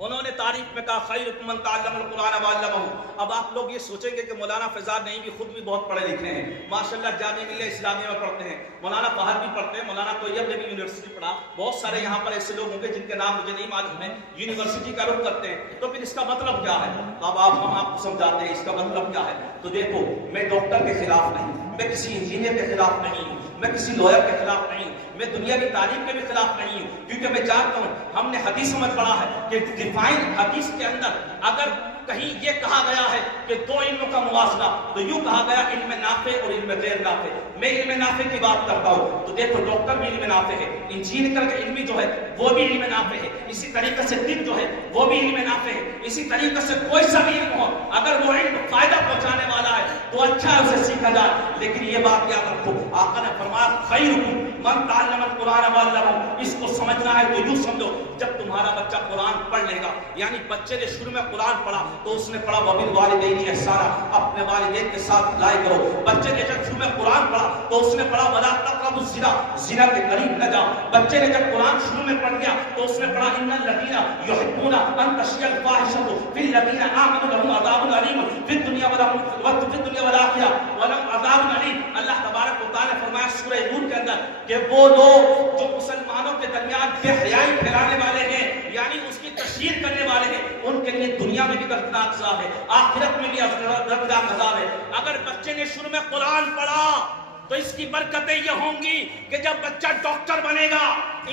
انہوں نے تعریف میں کہا خیرکم من تعلم القرآن وعلمہ. اب آپ لوگ یہ سوچیں گے کہ مولانا فیضان نہیں بھی خود بھی بہت پڑھے لکھے ہیں، ماشاءاللہ جامعہ ملیہ اسلامیہ میں پڑھتے ہیں، مولانا فہد بھی پڑھتے ہیں، مولانا طیب نے بھی یونیورسٹی پڑھا. بہت سارے یہاں پر ایسے لوگ ہوں گے جن کے نام مجھے نہیں معلوم ہے، یونیورسٹی کا رخ کرتے ہیں. تو پھر اس کا مطلب کیا ہے؟ تو اب ہم آپ کو سمجھاتے ہیں اس کا مطلب کیا ہے. تو دیکھو، میں ڈاکٹر کے خلاف نہیں، میں کسی انجینئر کے خلاف نہیں ہوں، میں کسی لوئر کے خلاف نہیں ہوں، میں دنیا کی تعلیم کے بھی خلاف نہیں ہوں، کیونکہ میں جانتا ہوں ہم نے حدیثوں میں پڑھا ہے کہ ڈیفائن حدیث کے اندر اگر کہیں یہ کہا گیا ہے کہ دو علموں کا موازنہ، تو یوں کہا گیا علم نافع اور علم غیر نافع. میں علم نافع کی بات کرتا ہوں تو دیکھو ڈاکٹر بھی علم نافع ہے، انجینئر کا علم جو ہے وہ بھی علم نافع ہے، اسی طریقے سے طب جو ہے وہ بھی علم نافع ہے. اسی طریقے سے کوئی سا بھی علم ہو، اگر وہ علم فائدہ پہنچانے والا ہے تو اچھا ہے اسے سیکھا جائے. لیکن یہ بات یاد رکھو، آقا نے فرمایا خیرکم من تعلم القرآن وعلمہ. اس کو سمجھنا ہے تو یوں سمجھو، جب تمہارا بچہ قرآن پڑھ لے گا، یعنی بچے نے شروع میں قرآن پڑھا تو اس نے پڑھا وبالوالدین احسانا، اپنے والدین کے ساتھ بھلائی کرو. بچے نے جب شروع میں قرآن پڑھا تو اس نے پڑھا ولا تقربوا الزنا، زنا کے قریب نہ جاؤ. بچے نے جب قرآن شروع میں پڑھ لیا تو اس نے پڑھا ان الذین یحبون ان تشیع الفاحشۃ فی الذین آمنوا لهم عذاب علیم فی الدنیا والآخرہ ولهم عذاب علیم. اللہ تبارک و تعالی نے فرمایا سورہ نور کے اندر کہ وہ لوگ جو مسلمانوں کے درمیان بے حیائی پھیلانے والے ہیں، یعنی اس کی تشہیر کرنے والے ہیں، ان کے لیے دنیا میں بھی دردناک عذاب ہے، آخرت میں بھی دردناک عذاب ہے. اگر بچے نے شروع میں قرآن پڑھا تو اس کی برکتیں یہ ہوں گی کہ جب بچہ ڈاکٹر بنے گا،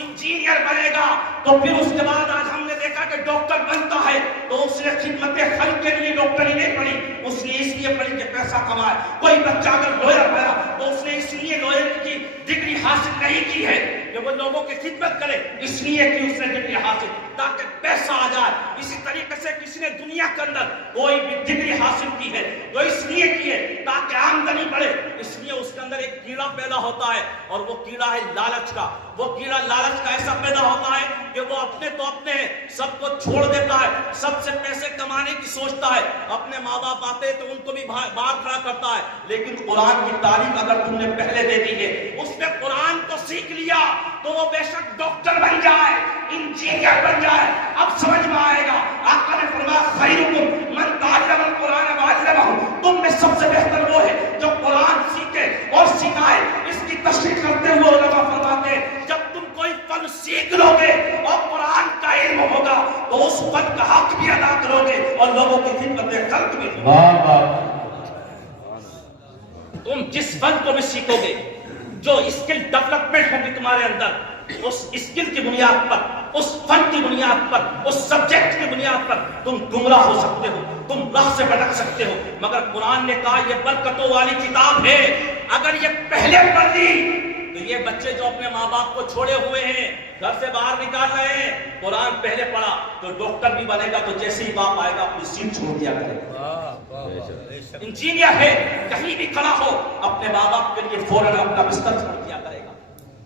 انجینئر بنے گا، تو پھر اس کے بعد آج ہم نے دیکھا کہ ڈاکٹر بنتا ہے تو اس نے خدمت خلق کے لیے ڈاکٹری نہیں پڑھی، اس نے اس لیے پڑھی کہ پیسہ کمائے. کوئی بچہ اگر لوئر بنا تو اس نے اس لیے لوئر کی ڈگری حاصل نہیں کی ہے کہ وہ لوگوں کی خدمت کرے، اس لیے کہ اس نے ڈگری حاصل تاکہ پیسہ آ جائے. اسی طریقے سے کسی نے دنیا کے اندر کوئی بھی ڈگری حاصل کی ہے تو اس لیے کی ہے تاکہ آمدنی بڑھے، اس لیے اس کے اندر ایک کیڑا پیدا ہوتا ہے اور وہ کیڑا ہے لالچ کا. وہ کیڑا لالچ کا ایسا پیدا ہوتا ہے کہ وہ اپنے تو اپنے سب کو چھوڑ دیتا ہے، سب سے پیسے کمانے کی سوچتا ہے. اپنے ماں باپ آتے تو ان کو بھی باہر کھڑا کرتا ہے. لیکن قرآن کی تعلیم اگر تم نے پہلے دے دی ہے، اس نے قرآن کو سیکھ لیا تو وہ بے شک ڈاکٹر بن جائے، انجینئر بن جائے. اب سمجھ میں آئے گا. آقا نے فرمایا خیرکم من تعلم القرآن وعلمہ. تم میں سب سے بہتر وہ ہے جو قرآن سیکھے اور سکھائے. اس کی تشریح کرتے ہوئے علماء فرماتے ہیں جب تم کوئی فن سیکھ لو گے اور قرآن کا علم ہوگا تو اس فن کا حق بھی ادا کرو گے اور لوگوں کی خدمت خلق بھی. تم جس فن کو بھی سیکھو گے، جو اسکل ڈیولپمنٹ ہوگی تمہارے اندر، اس اسکل کی بنیاد پر، اس فن کی بنیاد پر، اس سبجیکٹ کی بنیاد پر تم گمراہ ہو سکتے ہو، تم راہ سے بھٹک سکتے ہو. مگر قرآن نے کہا یہ برکتوں والی کتاب ہے، اگر یہ پہلے پڑھ لی تو یہ بچے جو اپنے ماں باپ کو چھوڑے ہوئے ہیں، گھر سے باہر نکال رہے ہیں، قرآن پہلے پڑھا تو ڈاکٹر بھی بنے گا تو جیسے ہی باپ آئے گا اپنی سیٹ چھوڑ دیا کرے گا. انجینئر ہے، کہیں بھی کھڑا ہو اپنے ماں باپ کے لیے فوراً اپنا بستر چھوڑ دیا کرے گا.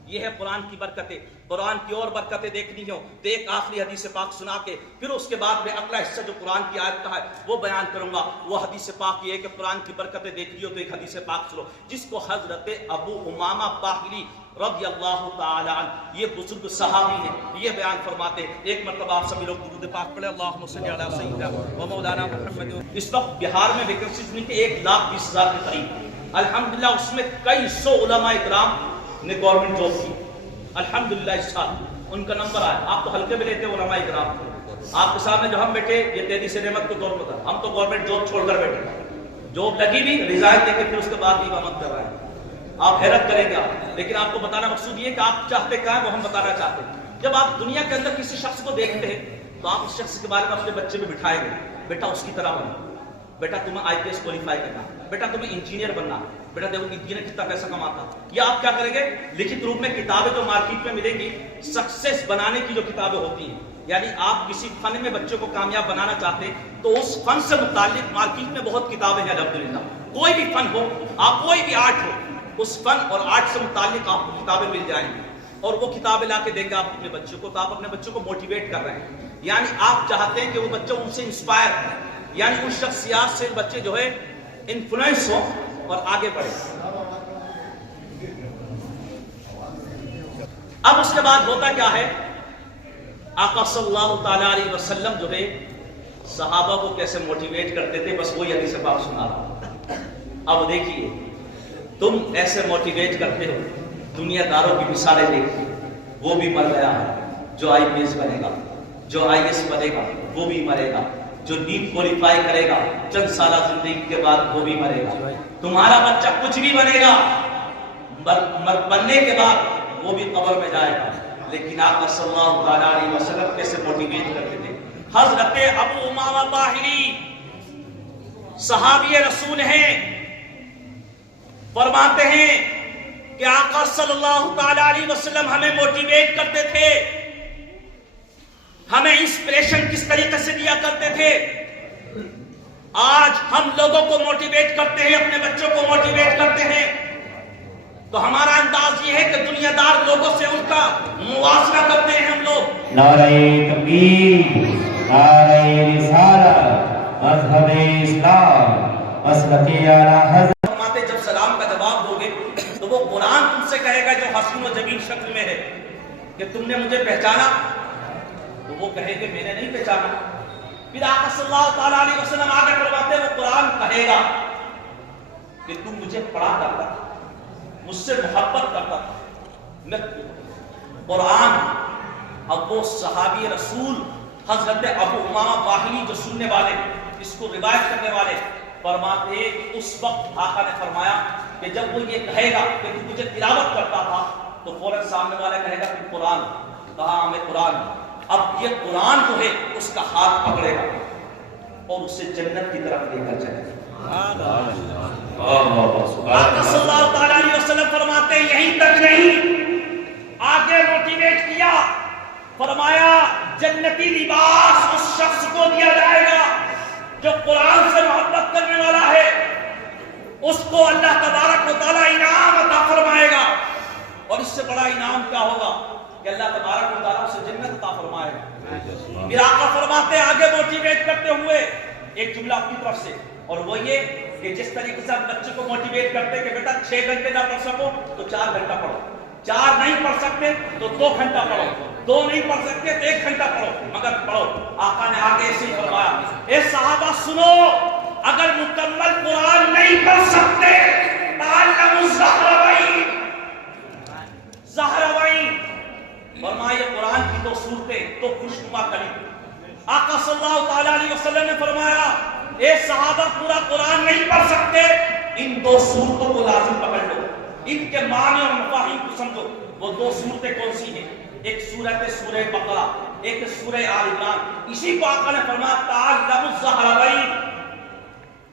یہ ہے قرآن کی برکتیں. قرآن کی اور برکتیں دیکھنی ہو تو ایک آخری حدیث پاک سنا کے پھر اس کے بعد میں اگلا حصہ جو قرآن کی آیت کا ہے وہ بیان کروں گا. وہ حدیث پاک یہ ہے کہ قرآن کی برکتیں دیکھنی ہو تو ایک حدیث پاک سنو جس کو حضرت ابو امامہ باہلی رضی اللہ تعالی عنہ، یہ بزرگ صحابی ہیں، یہ بیان فرماتے ہیں. ایک مرتبہ آپ سبھی لوگ درود پاک پڑھیں اللہم صلی علی سیدنا و مولانا محمد. اس وقت بہار میں ویکنسی کے 1,20,000 کے قریب، الحمدللہ اس میں کئی سو علماء اکرام نے گورنمنٹ جاب کی. الحمدللہ اس سال ان کا نمبر آیا. آپ تو ہلکے میں لیتے ہیں علماء اکرام کو. آپ کے سامنے جو ہم بیٹھے یہ تیری سے نعمت کو دور پتا، ہم تو گورنمنٹ جاب چھوڑ کر بیٹھے، جاب لگی بھی ریزائن دے کے پھر اس کے بعد بھی امامت کر رہے ہیں. آپ حیرت کریں گے. لیکن آپ کو بتانا مقصود یہ کہ آپ چاہتے کیا ہے وہ ہم بتانا چاہتے ہیں. جب آپ دنیا کے اندر کسی شخص کو دیکھتے ہیں تو آپ اس شخص کے بارے میں اپنے بچے میں بٹھائیں گے، بیٹا اس کی طرح بنو، بیٹا تمہیں IPS کوالیفائی کرنا، بیٹا تمہیں انجینئر بننا، بیٹا دیکھو انجینئر کتنا پیسہ کماتا. یا آپ کیا کریں گے؟ لکھت روپ میں کتابیں جو مارکیٹ میں ملیں گی، سکسیس بنانے کی جو کتابیں ہوتی ہیں، یعنی آپ کسی فن میں بچوں کو کامیاب بنانا چاہتے ہیں تو اس فن سے متعلق مارکیٹ میں بہت کتابیں ہیں. الحمدللہ کوئی بھی فن ہو، آپ کوئی بھی آرٹ ہو، اس فن اور آرٹ سے متعلق آپ کو کتابیں مل جائیں گی اور وہ کتابیں لا کے دیں گے آپ اپنے بچوں کو. تو آپ اپنے بچوں کو موٹیویٹ کر رہے ہیں، یعنی آپ چاہتے ہیں کہ وہ بچہ ان سے انسپائر ہے، یعنی ان شخصیات سے بچے جو ہے انفلوئنس ہو اور آگے بڑھے. اب اس کے بعد ہوتا کیا ہے؟ آقا صلی اللہ تعالیٰ علیہ وسلم جو ہے صحابہ کو کیسے موٹیویٹ کرتے تھے، بس وہی حدیث پاک سنا رہا ہوں۔ اب دیکھیے، تم ایسے موٹیویٹ کرتے ہو، دنیا داروں کی مثالیں دیکھیے، وہ بھی مر گیا ہے، جو IPS بنے گا، جو IS بنے گا وہ بھی مرے گا، جو نیٹ کوالیفائی کرے گا چند سالہ زندگی کے بعد وہ بھی مرے گا، تمہارا بچہ کچھ بھی بنے گا، بننے کے بعد وہ بھی قبر میں جائے گا۔ لیکن آقا صلی اللہ تعالیٰ علیہ وسلم کیسے موٹیویٹ کرتے تھے؟ حضرت ابو امامہ باہلی صحابی رسول ہیں، فرماتے ہیں کہ آقا صلی اللہ تعالیٰ علیہ وسلم ہمیں موٹیویٹ کرتے تھے، ہمیں انسپریشن کس طریقے سے دیا کرتے تھے۔ آج ہم لوگوں کو موٹیویٹ کرتے ہیں، اپنے بچوں کو موٹیویٹ کرتے ہیں، تو ہمارا انداز یہ ہے کہ دنیا دار لوگوں سے ان کا موازنہ کرتے ہیں ہم لوگ۔ نعرہ تکبیر، نعرہ رسالت، مذہب اسلام، مسلک اعلیٰ حضرت۔ فرماتے جب سلام کا جواب دو گے تو وہ قرآن تم سے کہے گا جو حسین و جمیل شکل میں ہے کہ تم نے مجھے پہچانا، تو وہ کہے کہ میں نے نہیں پہچانا۔ پھر آقا صلی اللہ تعالیٰ علیہ وسلم آگے فرماتے وہ قرآن کہے گا کہ تم مجھے پڑھا کرتا تھا، مجھ سے محبت کرتا تھا۔ میں قرآن، اب وہ صحابی رسول حضرت ابو امامہ باہلی جو سننے والے، اس کو روایت کرنے والے، فرماتے کہ اس وقت آقا نے فرمایا کہ جب وہ یہ کہے گا کہ تو مجھے تلاوت کرتا تھا، تو فوراً سامنے والا کہے گا کہ قرآن، کہا ہمیں قرآن۔ اب یہ قرآن جو ہے اس کا ہاتھ پکڑے گا اور اسے جنت کی طرف لے کر چلے گا۔ آقا صلی اللہ تعالیٰ علیہ وسلم فرماتے ہیں یہیں تک نہیں، آگے موٹیویٹ کیا، فرمایا جنتی لباس اس شخص کو دیا جائے گا جو قرآن سے محبت کرنے والا ہے، اس کو اللہ تبارک و تعالیٰ انعام عطا فرمائے گا۔ اور اس سے بڑا انعام کیا ہوگا کہ اللہ تبارک و تعالیٰ اسے جنت عطا فرمائے گا۔ پھر آقا فرماتے ہیں آگے موٹیویٹ کرتے ہوئے ایک جملہ اپنی طرف سے، اور وہ یہ کہ جس طریقے سے ہم بچے کو موٹیویٹ کرتے کہ بیٹا 6 گھنٹے نہ پڑھ سکو تو 4 گھنٹہ پڑھو، 4 نہیں پڑھ سکتے تو 2 گھنٹہ پڑھو، 2 نہیں پڑھ سکتے تو 1 گھنٹہ پڑھو، مگر پڑھو۔ آقا نے آگے ایسے ہی فرمایا، اے صحابہ سنو، اگر مکمل قرآن نہیں پڑھ سکتے تعلموا الزہراوین، زہراوین فرمایا قرآن کی 2 صورتیں، 2 خوشنما کلیم۔ آقا صلی اللہ تعالیٰ علیہ وسلم نے فرمایا اے صحابہ پورا قرآن نہیں پڑھ سکتے، ان 2 صورتوں کو لازم پکڑ لو، ان کے معنی اور مفاہیم کو سمجھو۔ وہ 2 صورتیں کون سی ہیں؟ ایک سورہ بقرہ، ایک سورہ آل عمران۔ اسی کو آقا نے فرمایا تعلموا الزہراوین،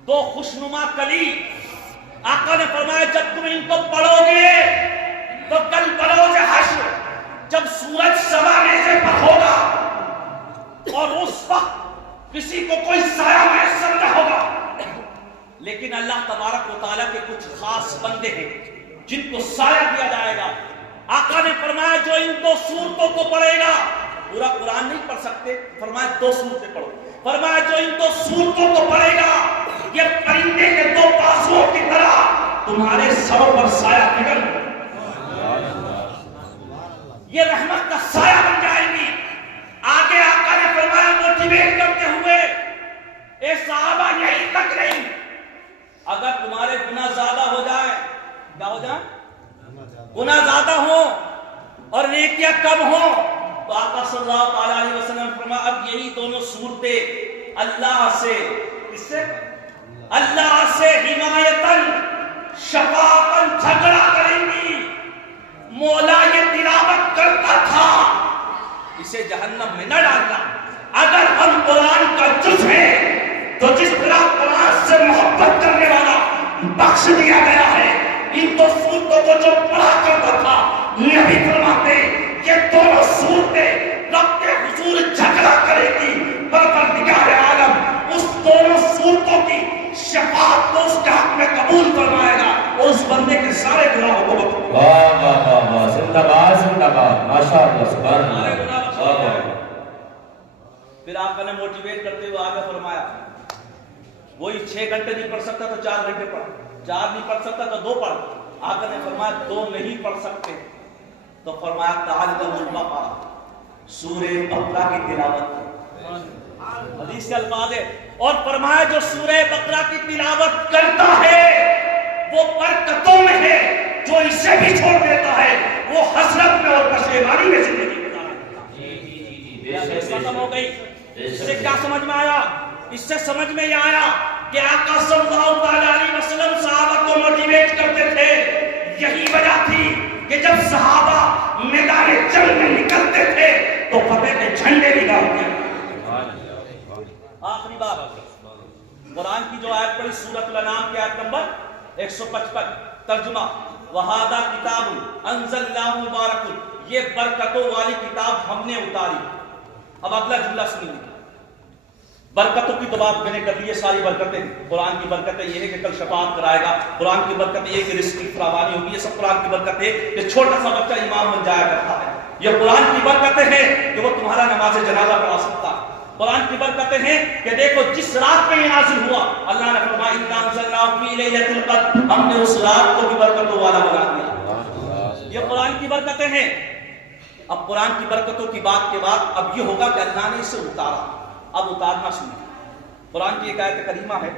2 خوشنما کلیم۔ آقا نے فرمایا جب تم ان کو پڑھو گے تو کل بروز حشر جب سورج سوانے سے پر ہوگا اور اس وقت کسی کو کوئی سایہ میسر نہ ہوگا، لیکن اللہ تبارک و تعالیٰ کے کچھ خاص بندے ہیں جن کو سایہ دیا جائے گا۔ آقا نے فرمایا جو ان 2 صورتوں کو پڑھے گا، پورا قرآن نہیں پڑھ سکتے، فرمایا 2 صورتیں پڑھو، فرمایا جو ان 2 صورتوں کو پڑھے گا یہ پرندے کے 2 بازوؤں کی طرح تمہارے سر پر سایہ بگڑ، یہ رحمت کا سایہ بن جائیں گی۔ آگے آقا نے فرمایا موٹیویٹ کرتے ہوئے اے صحابہ یہیں تک نہیں، اگر تمہارے گناہ زیادہ ہو جائے، کیا ہو جائے؟ گناہ زیادہ ہو اور نیکیاں کم ہو، تو آقا صلی اللہ تعالیٰ علیہ وسلم فرمایا اب یہی دونوں صورتیں اللہ سے، اس سے اللہ سے حمایتاً شفاعتاً جھگڑا کریں گی۔ مولا یہ تلاوت کرتا تھا، اسے جہنم میں نہ ڈالنا۔ اگر ہم قرآن کا جز ہیں تو جس طرح قرآن سے محبت کرنے والا بخش دیا گیا ہے، ان 2 صورتوں کو جو پڑھا کرتا تھا، نبی فرماتے یہ 2 صورتیں رب کے حضور جھگڑا کرے گی، پروردگار عالم اس 2 صورتوں کی شفاعت کو اس کے حق میں قبول فرمائے گا اور اس بندے کے سارے گناہوں کو بخشے گا۔ واہ واہ واہ واہ، زندہ باد زندہ باد، ماشاءاللہ سبحان اللہ۔ پھر آقا نے موٹیویٹ کرتے ہوئے آگے فرمایا وہی 6 گھنٹے نہیں پڑھ سکتا تو 4 گھنٹے پڑھ، 4 نہیں پڑھ سکتا تو 2 پڑھ۔ آقا نے فرمایا 2 نہیں پڑھ سکتے تو فرمایا تعلموا البقرہ، سورہ بقرہ کی تلاوت کی. حدیث کے الفاظ ہے اور فرمایا جو سورہ بقرہ کی تلاوت کرتا ہے وہ برکتوں میں ہے, جو اسے بھی چھوڑ دیتا ہے وہ حسرت میں اور پشیمانی میں زندگی گزارتا ہے. ختم ہو گئی. اس سے کیا سمجھ میں آیا؟ اس سے سمجھ میں یہ آیا کہ آقا صلی اللہ تعالی علیہ وسلم صحابہ کو موٹیویٹ کرتے تھے. یہی وجہ تھی کہ جب صحابہ میدان جنگ میں نکلتے تھے تو فتح کے جھنڈے بھی گاڑتے تھے. آخری بات, قرآن کی جو آیت پڑھی سورۃ الانعام کی آیت نمبر 155, ترجمہ وَهَذَا كِتَابٌ أَنزَلْنَاهُ مُبَارَكٌ, یہ برکتوں والی کتاب ہم نے اتاری. اب اگلا جملہ سنیے. برکتوں کی تو بات میں نے کر دی, یہ ساری برکتیں قرآن کی برکتیں یہ ہے کہ کل شفاعت کرائے گا, قرآن کی برکتیں یہ کہ رزق کی فراوانی ہوگی, یہ سب قرآن کی برکتیں کہ چھوٹا سا بچہ امام بن جایا کرتا ہے. یہ قرآن کی برکتیں ہیں کہ وہ تمہارا نماز جنازہ پڑھا سکتا ہے. قرآن کی برکتیں ہیں کہ دیکھو جس رات میں یہ نازل ہوا اللہ نے فرمایا اِنَّا أَنزَلْنَاهُ فِي لَيْلَةِ الْقَدْرِ, ہم نے اس رات کو بھی برکتوں والا بنا دیا. یہ قرآن کی برکتیں ہیں. اب قرآن کی برکتوں کی بات کے بعد اب یہ ہوگا کہ اللہ نے اسے اتارا. اب اتارنا سنیں. قرآن کی ایک آیت کریمہ ہے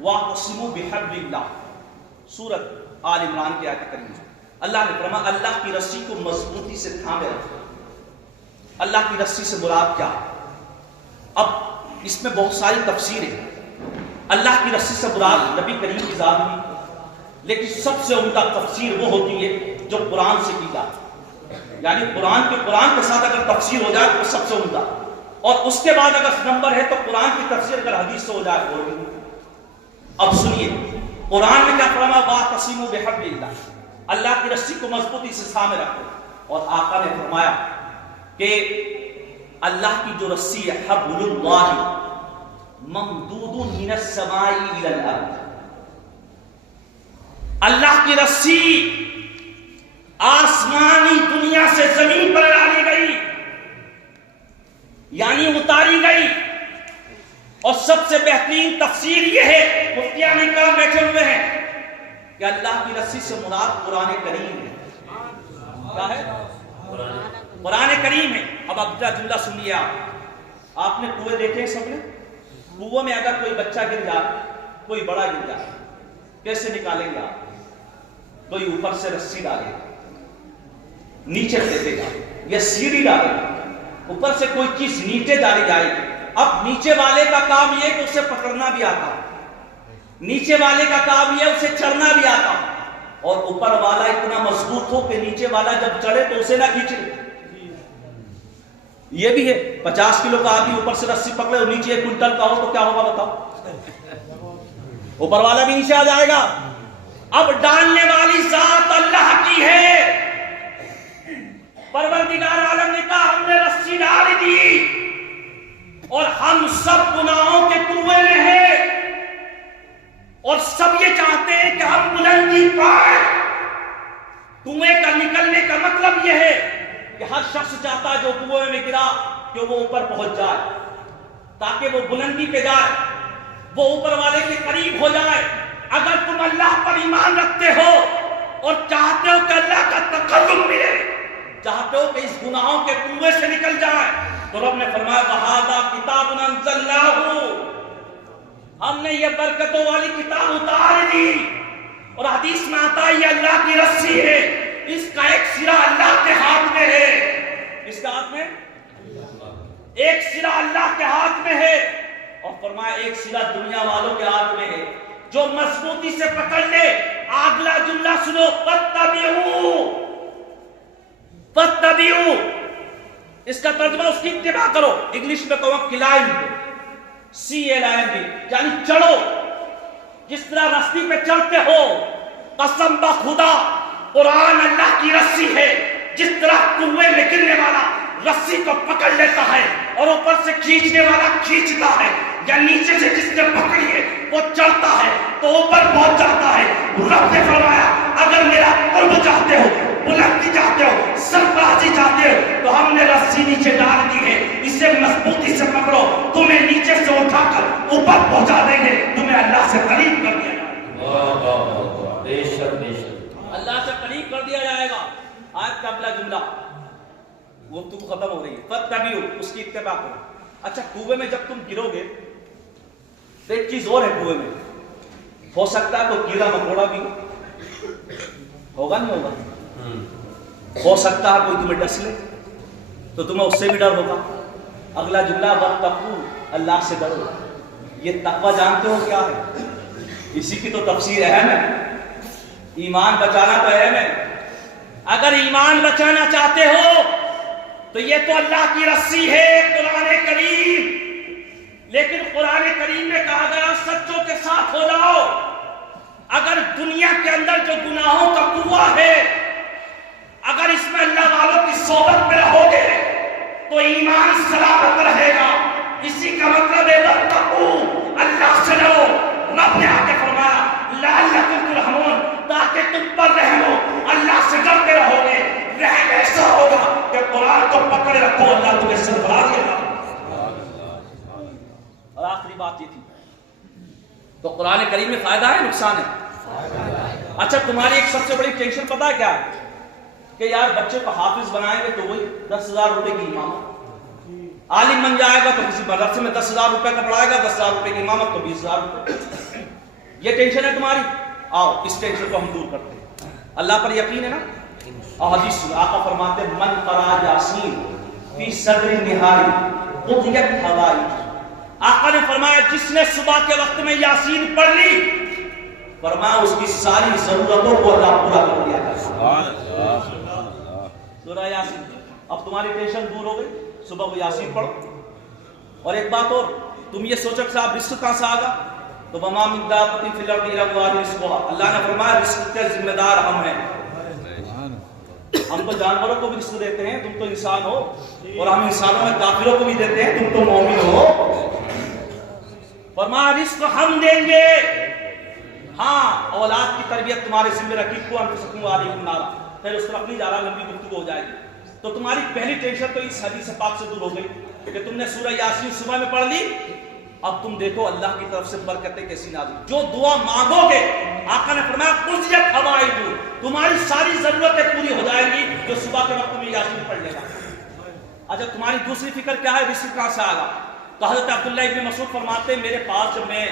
وَاعْتَصِمُوا بِحَبْلِ اللَّهِ, سورۃ آل عمران کی آیت کریمہ. اللہ نے فرمایا اللہ کی رسی کو مضبوطی سے تھامے رکھو. اللہ کی رسی سے مراد کیا ہے؟ اب اس میں بہت ساری تفسیریں. اللہ کی رسی سے مراد نبی کریم کی ذات بھی, لیکن سب سے عمدہ تفسیر وہ ہوتی ہے جو قرآن سے کی جاتی, یعنی قرآن کے ساتھ اگر تفسیر ہو جائے تو سب سے عمدہ, اور اس کے بعد اگر نمبر ہے تو قرآن کی تفسیر اگر حدیث سے ہو جائے تو بھی. اب سنیے قرآن میں کیا فرمایا وَاعْتَصِمُوا بِحَبْلِ اللَّهِ, اللہ کی رسی کو مضبوطی سے تھامے رکھو. اور آقا نے فرمایا کہ اللہ کی جو رسی ہے حبل اللہ ممدود من السماء الى الارض, اللہ کی رسی آسمانی دنیا سے زمین پر ڈالی گئی, یعنی اتاری گئی. اور سب سے بہترین تفسیر یہ ہے, مفتیان کرام بیٹھے ہوئے ہیں, کہ اللہ کی رسی سے مراد قرآن کریم ہے. کیا ہے؟ قرآن کریم ہے. اب اگلا جملہ سنیے. آپ نے کنویں دیکھے سب نے, کنویں میں اگر کوئی بچہ گر جائے, کوئی بڑا گر جائے, کیسے نکالیں گے آپ؟ کوئی اوپر سے رسی ڈالے گا, نیچے پھینکے گا, یا سیڑھی ڈالے گا, اوپر سے کوئی چیز نیچے ڈالی جائے گی. اب نیچے والے کا کام یہ کہ اسے پکڑنا بھی آتا, نیچے والے کا کام یہ اسے چڑھنا بھی آتا, اور اوپر والا اتنا مضبوط ہو کہ نیچے والا جب چڑھے تو اسے نہ کھینچے. یہ بھی ہے 50 کلو کا آدمی اوپر سے رسی پکڑے اور نیچے 1 کنٹل کا ہو تو کیا ہوگا بتاؤ؟ اوپر والا بھی نیچے آ جائے گا. اب ڈالنے والی ذات اللہ کی ہے. پروردگار عالم نے کہا ہم نے رسی ڈال دی اور ہم سب گناہوں کے کنویں میں ہیں, اور سب یہ چاہتے ہیں کہ ہم بلندی پائیں. کنویں کا نکلنے کا مطلب یہ ہے کہ ہر شخص چاہتا ہے جو کنویں میں گرا کہ وہ اوپر پہنچ جائے, تاکہ وہ بلندی پہ جائے, وہ اوپر والے کے قریب ہو جائے. اگر تم اللہ پر ایمان رکھتے ہو اور چاہتے ہو کہ اللہ کا تقرب ملے, چاہتے ہو کہ اس گناہوں کے کنویں سے نکل جائے, تو رب نے فرمایا وَهَذَا كِتَابٌ أَنزَلْنَاهُ, ہم نے یہ برکتوں والی کتاب اتار دی. اور حدیث میں آتا ہے یہ اللہ کی رسی ہے, اس کا ایک سرا اللہ کے ہاتھ میں ہے. اس کا ہاتھ میں ایک سرا اللہ کے ہاتھ میں ہے, اور فرمایا ایک سرا دنیا والوں کے ہاتھ میں ہے, جو مضبوطی سے پکڑ لے. اگلا جملہ سنو فَاتَّبِعُوا, اس کا ترجمہ اس کی اتباع کرو. انگلش میں کہو کلائم, CLIMB, یعنی چڑھو. جس طرح رسی پہ چڑھتے ہو, قسم بخدا قرآن اللہ کی رسی ہے. جس طرح کنویں میں گرنے والا رسی کو پکڑ لیتا ہے اور اوپر سے کھینچنے والا کھینچتا ہے, یا نیچے سے جس نے پکڑی ہے وہ چڑھتا ہے تو اوپر پہنچ جاتا ہے. رب نے فرمایا اگر میرا قرب چاہتے ہو, بلندی چاہتے ہو, سرفرازی چاہتے ہو, تو ہم نے رسی نیچے ڈال دی ہے, اسے مضبوطی سے پکڑو, تمہیں نیچے سے اٹھا کر اوپر پہنچا دیں گے, تمہیں اللہ سے قریب کر دیا جائے گا. اللہ سے قریب کر دیا جائے گا. آیت کا اگلا جملہ گفتگو ختم ہو رہی ہے. فاتبعوا، اس کی اتباع کرو. اچھا کنویں میں جب تم گرو گے تو ایک چیز اور ہے کنویں میں، ہو سکتا ہے تو کیڑا مکوڑا بھی ہوگا نہیں ہوگا، ہو سکتا ہے کوئی تمہیں ڈس لے تو تمہیں اس سے بھی ڈر ہوگا. اگلا جملہ واتقوا، اللہ سے ڈرو. یہ تقوی جانتے ہو کیا ہے؟ اسی کی تو تفسیر اہم ہے. ایمان بچانا تو اہم ہے. اگر ایمان بچانا چاہتے ہو تو یہ تو اللہ کی رسی ہے قرآن کریم. لیکن قرآن کریم میں کہا گیا سچوں کے ساتھ ہو جاؤ. اگر دنیا کے اندر جو گناہوں کا کنواں ہے، اگر اس میں اللہ والوں کی صحبت میں رہو گے تو ایمان سلامت رہے گا. اسی کا مطلب ہے واتقوا، اللہ سے ڈرو. رب نے آ کے فرمایا لعلکم ترحمون، تاکہ تم پر رحم ہو. اللہ سے ڈرتے رہو گے، رحم ایسا ہوگا کہ قرآن کو پکڑے رکھو، اللہ تمہیں سرفراز دے گا. اور آخری بات یہ تھی، تو قرآن کریم میں فائدہ ہے نقصان ہے؟ اچھا تمہاری ایک سب سے بڑی ٹینشن پتہ ہے کیا ہے؟ کہ یار بچے کو حافظ بنائیں گے تو وہی 10,000 روپے کی امامت. عالم بن جائے گا تو کسی مدرسے میں 10,000 روپے کا پڑھائے گا، 10,000 روپے کی امامت تو 20,000 روپے. یہ ٹینشن ہے تمہاری. آؤ اس ٹینشن کو ہم دور کرتے ہیں. اللہ پر یقین ہے نا؟ اور حدیث آقا فرماتے ہیں من قرأ یاسین فی صدر نہاری قضیت حوائج. آقا نے فرمایا جس نے صبح کے وقت میں یاسین پڑھ لی، فرمایا اس کی ساری ضرورتوں کو اللہ پورا کر دیا کرتا. سورہ یاسین. اب تمہاری ٹینشن دور ہو گئی، صبح کو یاسین پڑھو. اور ایک بات اور، تم یہ سوچو کہ صاحب رزق کہاں سے آگا، تو وما من دابۃ فی الارض الا اللہ رزقها. اللہ نے فرمایا رزق کے ذمہ دار ہم ہیں. ہم تو جانوروں کو بھی رزق دیتے ہیں، تم تو انسان ہو. اور ہم انسانوں میں کافروں کو بھی دیتے ہیں، تم تو مومن ہو. فرمایا رزق ہم دیں گے. ہاں اولاد کی تربیت تمہارے ذمہ رکھی کو انفسکم وعلیکم نارا. پھر اس طرف نہیں جا رہا، لمبی گفتگو ہو جائے گی. تو تمہاری پہلی ٹینشن تو اس حدیث پاک سے دور ہو گئی کہ تم نے سورہ یاسین صبح میں پڑھ لی. اب تم دیکھو اللہ کی طرف سے برکتیں کیسی نازل. جو دعا مانگو گے آقا نے فرمایا قضیت حوائج، تمہاری ساری ضرورتیں پوری ہو جائیں گی جو صبح کے وقت میں یاسین پڑھ لے گا. اچھا تمہاری دوسری فکر کیا ہے، رزق کہاں سے آگا؟ تو حضرت عبداللہ ابن مسعود فرماتے ہیں میرے پاس جب میں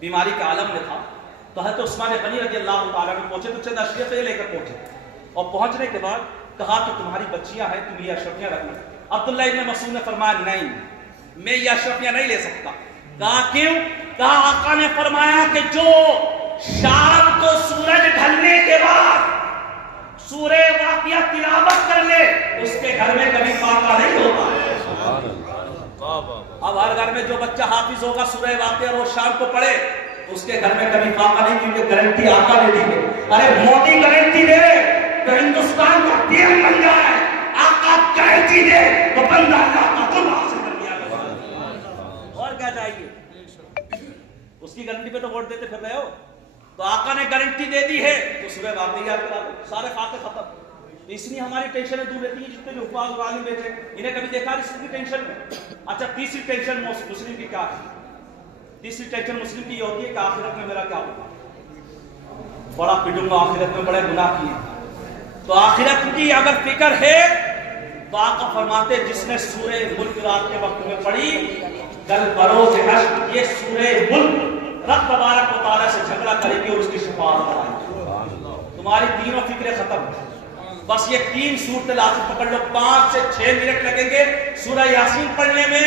بیماری کے عالم میں تھا تو حضرت عثمان غنی رضی اللہ تعالیٰ نے پہنچے تو چند اشرفیاں لے کر پہنچے. اور پہنچنے کے بعد کہا کہ تمہاری بچیاں ہیں، تم یہ اشرفیاں رکھنا. عبداللہ ابن مسعود نے فرمایا نہیں، میں یہ اشرفیاں نہیں لے سکتا. کہا کیوں؟ کہا آقا نے فرمایا کہ جو شام کو سورج ڈھلنے کے بعد سورہ واقعہ تلاوت کر لے اس کے گھر میں کبھی فاقہ نہیں ہوتا. اب ہر گھر میں جو بچہ حافظ ہوگا سورہ واقعہ اور وہ شام کو پڑھے اس کے گھر میں کبھی فاقہ نہیں، کیونکہ گارنٹی آقا نے دی ہے. ارے مودی گارنٹی دے تو ہندوستان کا پی ایم بن جائے، آقا گارنٹی دے تو بندہ اللہ کا قرب حاصل کر دیا گا. اور کیا چاہیے؟ اس کی گارنٹی پہ تو ووٹ دیتے پھر رہے ہو. تو آقا نے گارنٹی دے دی ہے تو سورہ واقعہ یاد کرا دو، سارے فاقے ختم. اس لیے ہماری ٹینشنیں دور رہتی ہیں. جتنے بھی حفاظ اور عالم بیٹھے انہیں کبھی دیکھا اس کی ٹینشن میں. اچھا تیسری ٹینشن مسلم کی کیا ہے؟ تیسری ٹینشن مسلم کی یہ ہوتی ہے کہ آخرت میں میرا کیا ہوگا، بڑا پٹوں گا، آخرت میں بڑے گناہ کیے. تو آخرت کی اگر فکر ہے تو آقا فرماتے جس نے سورہ ملک رات کے وقت میں پڑھی کل بروز حشر یہ سورہ ملک رب تبارک و تعالیٰ سے جھگڑا کرے گی اور اس کی شفاعت کرائے گی. تمہاری تینوں فکریں ختم. بس یہ 3 صورتیں لازم پکڑ لو. 5 سے 6 منٹ لگیں گے سورہ یاسین پڑھنے میں،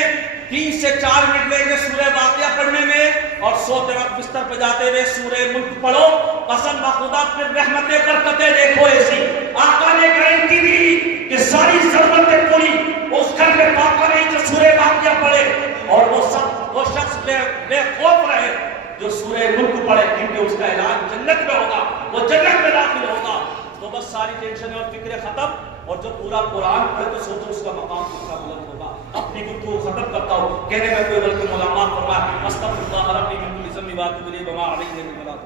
3 سے 4 منٹ لگیں گے سورہ واقعہ پڑھنے میں، اور سوتے وقت بستر پہ جاتے ہوئے سورہ ملک پڑھو. قسم بخدا پھر رحمتیں برکتیں دیکھو ایسی. آقا نے گارنٹی دی کہ ساری ضرورتیں پوری اس گھر میں فاقہ نہیں جو سورہ واقعہ پڑھے، اور وہ شخص بے خوف رہے جو سورہ ملک پڑھے، کیونکہ اس کا اعلان جنت میں ہوگا، وہ جنت میں داخل ہوگا. تو بس ساری ٹینشنیں اور فکریں ختم. اور جو پورا قرآن پڑھے تو سوچو اس کا مقام کتنا بلند ہوگا. اپنی گفتگو ختم کرتا ہوں، کہنے میں کوئی غلطی ملامات فرمائے. استغفر اللہ ربی من کل ذنب واتوب الیہ وما علیہ من بلاغ.